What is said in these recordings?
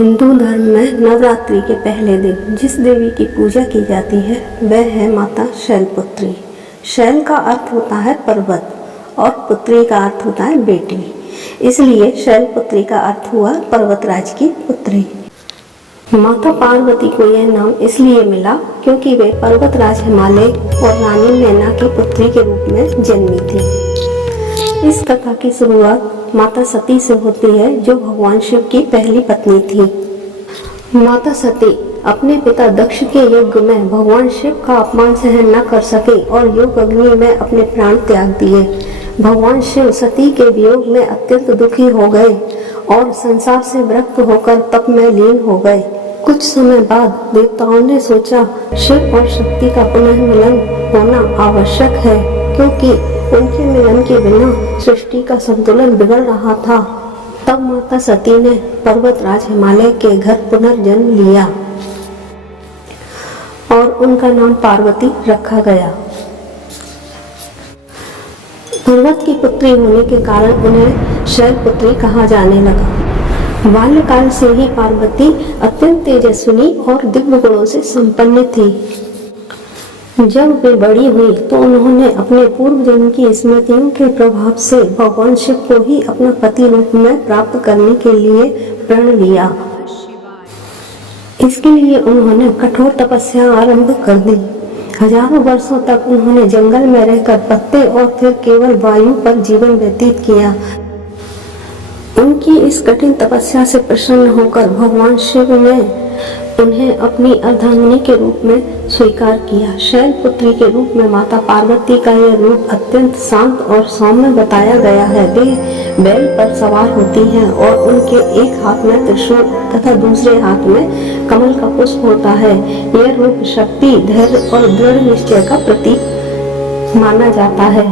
हिंदू धर्म में नवरात्रि के पहले दिन जिस देवी की पूजा की जाती है वह है माता शैलपुत्री। शैल का अर्थ होता है पर्वत और पुत्री का अर्थ होता है बेटी, इसलिए शैलपुत्री का अर्थ हुआ पर्वतराज की पुत्री। माता पार्वती को यह नाम इसलिए मिला क्योंकि वे पर्वतराज हिमालय और रानी मैना की पुत्री के रूप में जन्मी थी। इस कथा की शुरुआत माता सती से होती है, जो भगवान शिव की पहली पत्नी थी। माता सती अपने पिता दक्ष के यज्ञ में भगवान शिव का अपमान सहन न कर सके और योग अग्नि में अपने प्राण त्याग दिए। भगवान शिव सती के वियोग में अत्यंत दुखी हो गए और संसार से विरक्त होकर तप में लीन हो गए। कुछ समय बाद देवताओं ने सोचा शिव और शक्ति का पुनः मिलन होना आवश्यक है, क्योंकि उनके मिलन के बिना सृष्टि का संतुलन बिगड़ रहा था। तब माता सती ने पर्वतराज हिमालय के घर पुनर्जन्म लिया और उनका नाम पार्वती रखा गया। पर्वत की पुत्री होने के कारण उन्हें शैलपुत्री कहा जाने लगा। बाल्यकाल से ही पार्वती अत्यंत तेजस्विनी और दिव्य गुणों से संपन्न थी। जब वे बड़ी हुई तो उन्होंने अपने पूर्व जन्म की स्मृतियों के प्रभाव से भगवान शिव को ही अपना पति रूप में प्राप्त करने के लिए प्रण लिया। इसके लिए उन्होंने कठोर तपस्या आरंभ कर दी। हजारों वर्षों तक उन्होंने जंगल में रहकर पत्ते और फिर केवल वायु पर जीवन व्यतीत किया। उनकी इस कठिन तपस्या से प्रसन्न होकर भगवान शिव ने उन्हें अपनी अर्धांगिनी के रूप में स्वीकार किया। शैलपुत्री के रूप में माता पार्वती का यह रूप अत्यंत शांत और सौम्य बताया गया है। वे बैल पर सवार होती हैं और उनके एक हाथ में त्रिशूल तथा दूसरे हाथ में कमल का पुष्प होता है। यह रूप शक्ति, धैर्य और दृढ़ निश्चय का प्रतीक माना जाता है।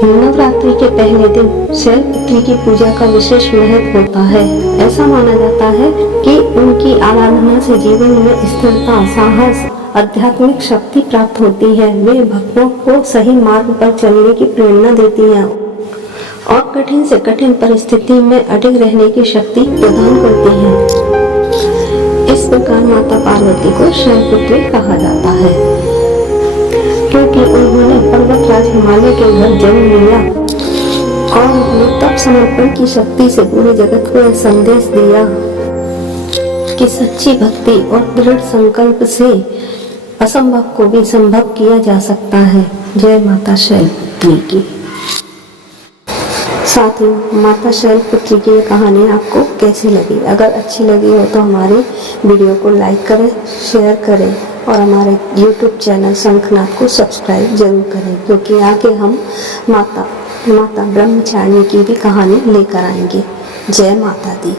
नवरात्रि के पहले दिन शैलपुत्री की पूजा का विशेष महत्व होता है। ऐसा माना जाता है कि उनकी आराधना से जीवन में स्थिरता, साहस, आध्यात्मिक शक्ति प्राप्त होती है। वे भक्तों को सही मार्ग पर चलने की प्रेरणा देती हैं और कठिन से कठिन परिस्थिति में अडिग रहने की शक्ति प्रदान करती हैं। इस प्रकार माता पार्वती को शैलपुत्री कहा जाता है, क्योंकि उन्होंने पर्वतराज हिमालय के घर जन्म लिया और उन्होंने तप समर्पण की शक्ति से पूरे जगत को यह संदेश दिया कि सच्ची भक्ति और दृढ़ संकल्प से असंभव को भी संभव किया जा सकता है। जय माता शैलपुत्री की। साथियों, माता शैलपुत्री की ये कहानी आपको कैसी लगी? अगर अच्छी लगी हो तो हमारे वीडियो को लाइक करें, शेयर करें और हमारे YouTube चैनल शंखनाद को सब्सक्राइब जरूर करें, क्योंकि आगे हम माता ब्रह्मचारिणी की भी कहानी लेकर आएंगे। जय माता दी।